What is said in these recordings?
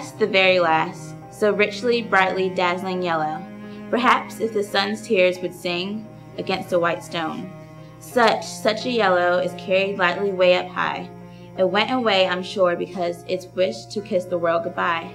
last, the very last, so richly, brightly, dazzling yellow. Perhaps if the sun's tears would sing against a white stone. Such a yellow is carried lightly way up high. It went away, I'm sure, because its wish to kiss the world goodbye.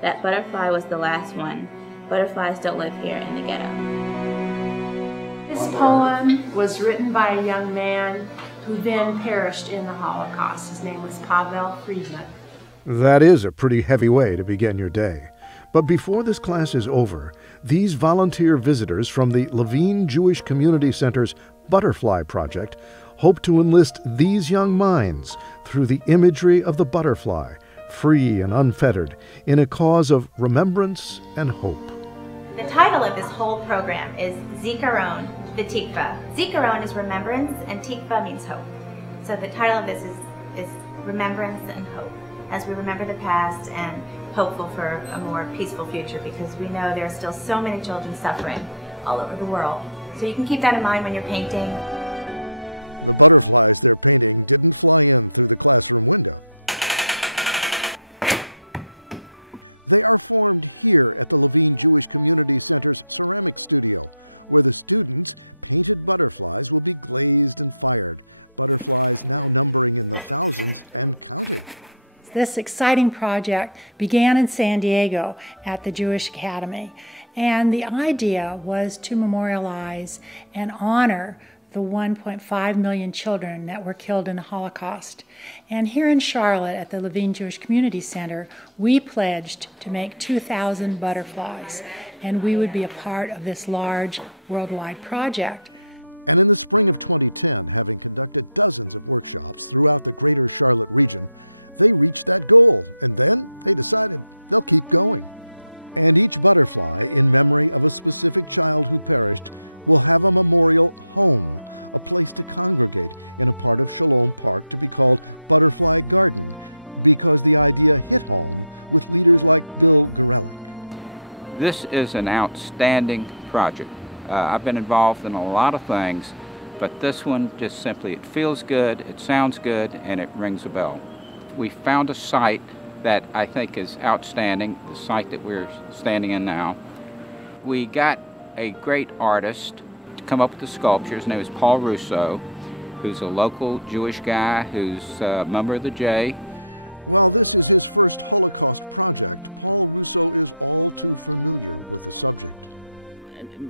That butterfly was the last one. Butterflies don't live here in the ghetto. This poem was written by a young man who then perished in the Holocaust. His name was Pavel Friedman. That is a pretty heavy way to begin your day. But before this class is over, these volunteer visitors from the Levine Jewish Community Center's Butterfly Project hope to enlist these young minds through the imagery of the butterfly, free and unfettered, in a cause of remembrance and hope. The title of this whole program is Zikaron V'Tikva. Zikaron is remembrance and Tikva means hope. So the title of this is Remembrance and Hope, as we remember the past and hopeful for a more peaceful future, because we know there are still so many children suffering all over the world. So you can keep that in mind when you're painting. This exciting project began in San Diego at the Jewish Academy, and the idea was to memorialize and honor the 1.5 million children that were killed in the Holocaust. And here in Charlotte at the Levine Jewish Community Center, we pledged to make 2,000 butterflies, and we would be a part of this large worldwide project. This is an outstanding project. I've been involved in a lot of things, but this one just simply, it feels good, it sounds good, and it rings a bell. We found a site that I think is outstanding, the site that we're standing in now. We got a great artist to come up with the sculpture. His name is Paul Russo, who's a local Jewish guy who's a member of the J.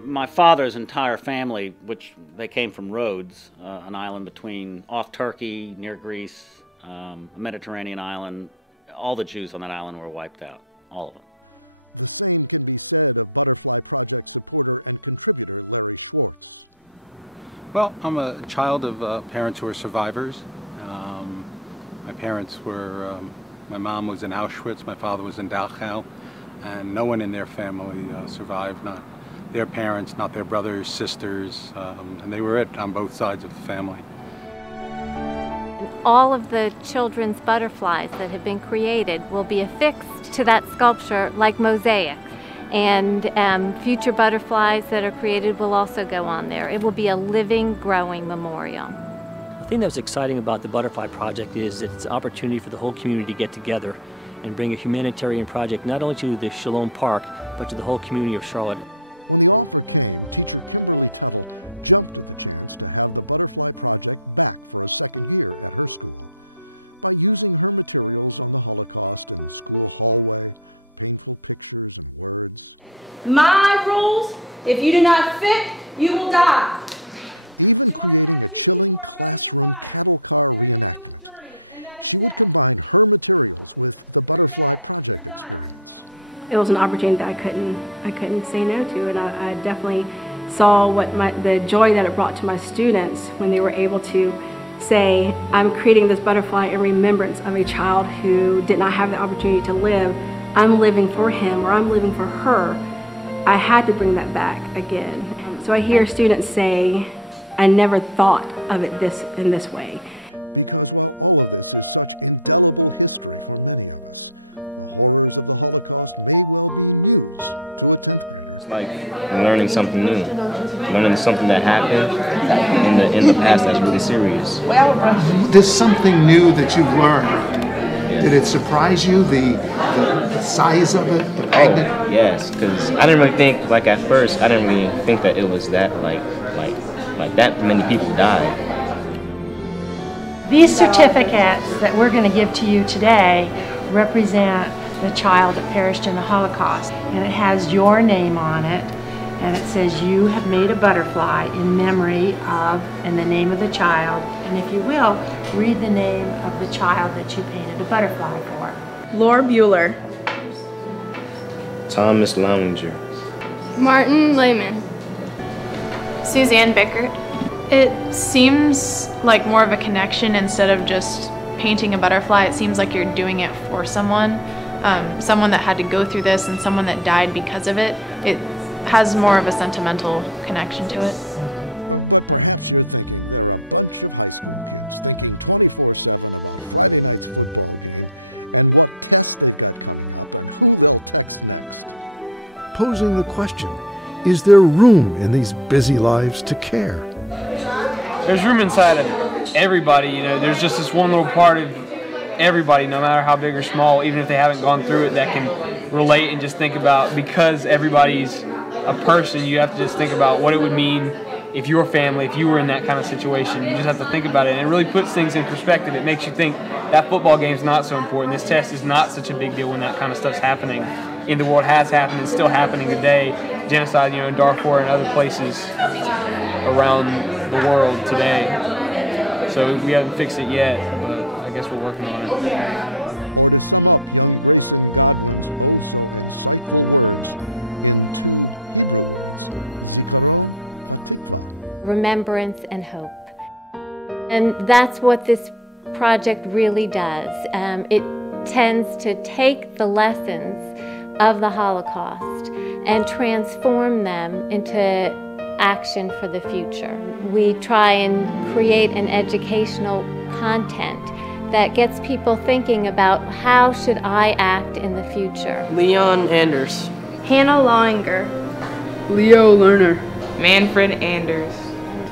My father's entire family, which they came from Rhodes, an island between off Turkey, near Greece, a Mediterranean island. All the Jews on that island were wiped out, all of them. Well, I'm a child of parents who are survivors. My parents were, my mom was in Auschwitz, my father was in Dachau, and no one in their family survived, not their parents, not their brothers, sisters, and they were it on both sides of the family. All of the children's butterflies that have been created will be affixed to that sculpture like mosaic, and future butterflies that are created will also go on there. It will be a living, growing memorial. The thing that was exciting about the Butterfly Project is it's an opportunity for the whole community to get together and bring a humanitarian project not only to the Shalom Park, but to the whole community of Charlotte. My rules, if you do not fit, you will die. Do I have two people who are ready to find their new journey, and that is death? You're dead. You're done. It was an opportunity that I couldn't say no to, and I definitely saw the joy that it brought to my students when they were able to say, I'm creating this butterfly in remembrance of a child who did not have the opportunity to live. I'm living for him, or I'm living for her. I had to bring that back again. So I hear students say, I never thought of it in this way. It's like learning something new, learning something that happened in the past that's really serious. There's something new that you've learned. Yeah. Did it surprise you, the size of it, the magnitude? Oh, yes, because I didn't really think, like at first, I didn't really think that it was that, like that many people died. These certificates that we're going to give to you today represent the child that perished in the Holocaust, and it has your name on it, and it says you have made a butterfly in memory of and the name of the child, and if you will, read the name of the child that you painted a butterfly for. Laura Bueller. Thomas Lowinger. Martin Lehman. Suzanne Bickert. It seems like more of a connection instead of just painting a butterfly. It seems like you're doing it for someone. Someone that had to go through this and someone that died because of it. It has more of a sentimental connection to it. Posing the question, is there room in these busy lives to care? There's room inside of everybody, you know. There's just this one little part of everybody, no matter how big or small, even if they haven't gone through it, that can relate and just think about, because everybody's a person, you have to just think about what it would mean if your family, if you were in that kind of situation. You just have to think about it, and it really puts things in perspective. It makes you think that football game's not so important. This test is not such a big deal when that kind of stuff's happening in the world, has happened, and still happening today. Genocide, you know, in Darfur and other places around the world today. So we haven't fixed it yet, but I guess we're working on it. Remembrance and hope. And that's what this project really does. It tends to take the lessons of the Holocaust and transform them into action for the future. We try and create an educational content that gets people thinking about how should I act in the future. Leon Anders. Hannah Lowinger. Leo Lerner. Manfred Anders.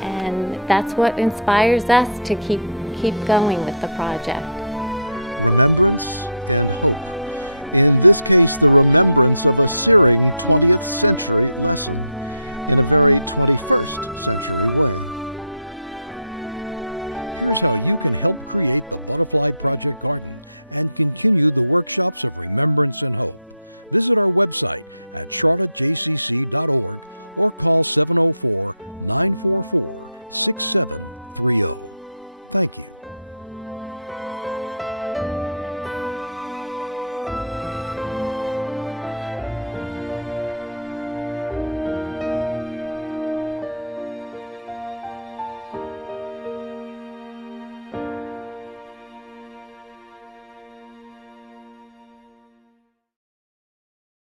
And that's what inspires us to keep going with the project.